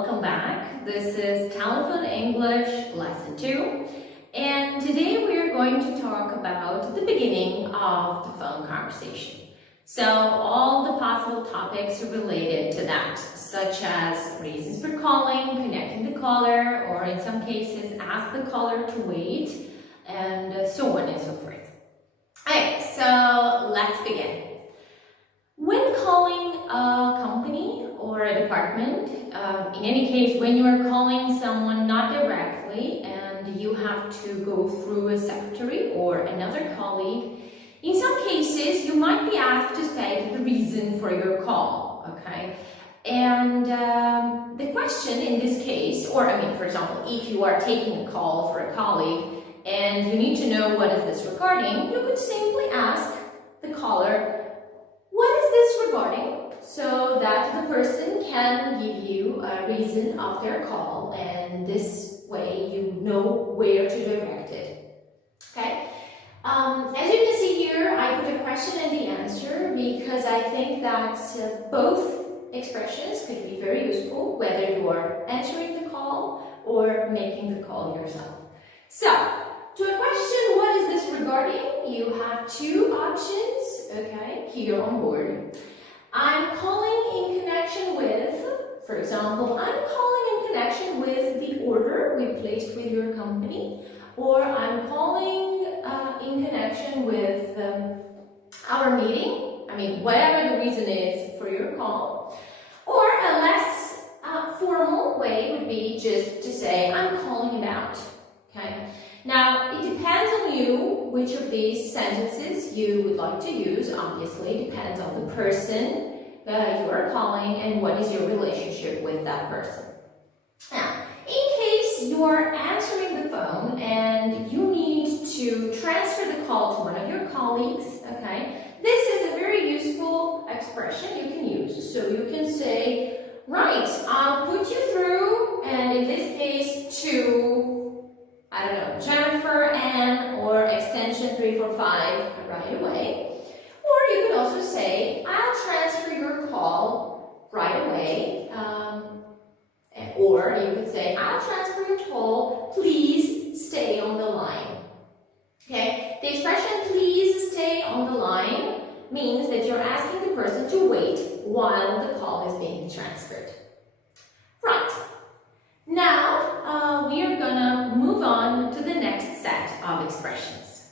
welcome back. This is Telephone English Lesson 2, and today we are going to talk about the beginning of the phone conversation. So all the possible topics related to that, such as reasons for calling, connecting the caller, or in some cases ask the caller to wait, and so on and so forth. Okay, so let's begin. When calling a company or a department, in any case, when you are calling someone not directly and you have to go through a secretary or another colleague, in some cases you might be asked to state the reason for your call, okay? And the question in this case, or for example, if you are taking a call for a colleague and you need to know what is this regarding, you could simply ask the caller, what is this regarding? So that the person can give you a reason of their call, and this way you know where to direct it. Okay? As you can see here, I put a question and the answer because I think that both expressions could be very useful, whether you are answering the call or making the call yourself. So, to a question, what is this regarding? You have two options, okay, here on board. I'm calling in connection with, for example, I'm calling in connection with the order we placed with your company, or I'm calling in connection with our meeting, whatever the reason is for your call. Or a less formal way would be just to say, I'm calling about, okay? Now, it depends on you which of these sentences you would like to use. Obviously, it depends on the person you are calling and what is your relationship with that person. Now, in case you are answering the phone and you need to transfer the call to one of your colleagues, okay, this is a very useful expression you can use. So you can say, right, I'll put you through, and in this case, to Jennifer, Ann, or extension 345 right away. Or you could also say, I'll transfer your call right away. Or you could say, I'll transfer your call, please stay on the line. Okay? The expression, please stay on the line, means that you're asking the person to wait while the call is being transferred. Right. Now, we are gonna move on to the next set of expressions.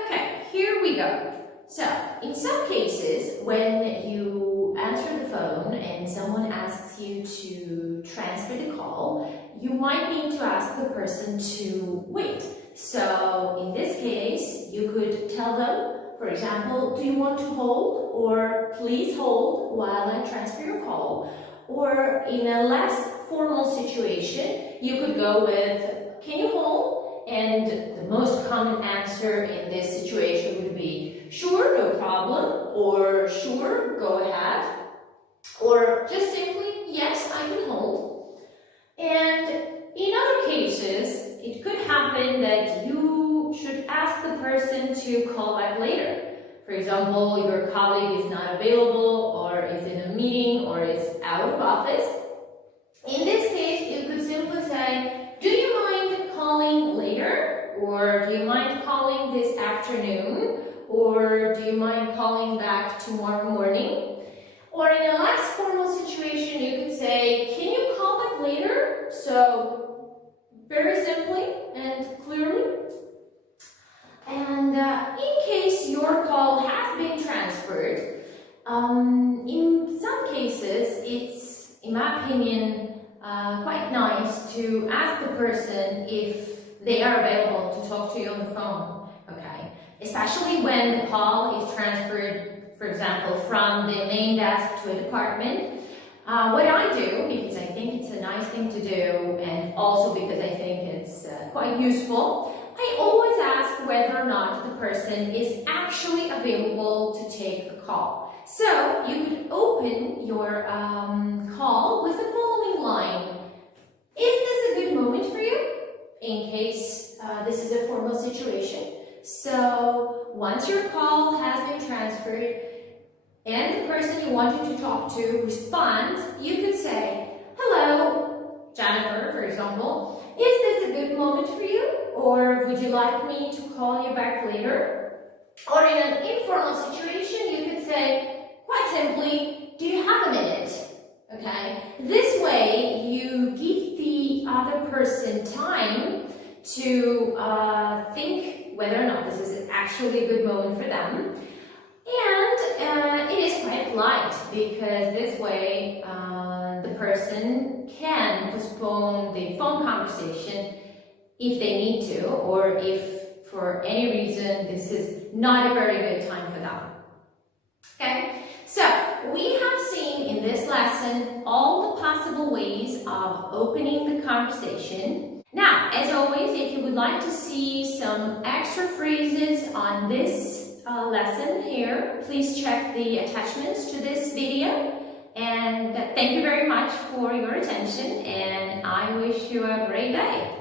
Okay, here we go. So, in some cases, when you answer the phone and someone asks you to transfer the call, you might need to ask the person to wait. So, in this case, you could tell them, for example, do you want to hold, or please hold while I transfer your call. Or in a less formal situation, you could go with, can you hold? And the most common answer in this situation would be, sure, no problem, or sure, go ahead, or just simply, yes, I can hold. And in other cases, it could happen that you should ask the person to call back later. For example, your colleague is not available, or is in a meeting, or is out of office. In this case, you could simply say, do you mind calling later? Or do you mind calling this afternoon? Or do you mind calling back tomorrow morning? Or in a less formal situation, you could say, can you call back later? So, very simply and clearly. And in case your call has been transferred, in some cases, it's, in my opinion, quite nice to ask the person if they are available to talk to you on the phone, okay? Especially when the call is transferred, for example, from the main desk to a department. What I do, because I think it's a nice thing to do, and also because I think it's quite useful, I always ask whether or not the person is actually available to take the call. So you could open your call with the following line. Is this a good moment for you? In case this is a formal situation. So once your call has been transferred and the person you wanted to talk to responds, you could say, hello, Jennifer, for example, is this a good moment for you? Or would you like me to call you back later? Or in an informal situation, you could say, quite simply, do you have a minute? Okay? This way, you give the other person time to think whether or not this is actually a good moment for them. And it is quite polite because this way the person can postpone the phone conversation if they need to, or if for any reason this is not a very good time for them. Okay, so we have seen in this lesson all the possible ways of opening the conversation. Now, as always, if you would like to see some extra phrases on this lesson here, please check the attachments to this video. And thank you very much for your attention, and I wish you a great day.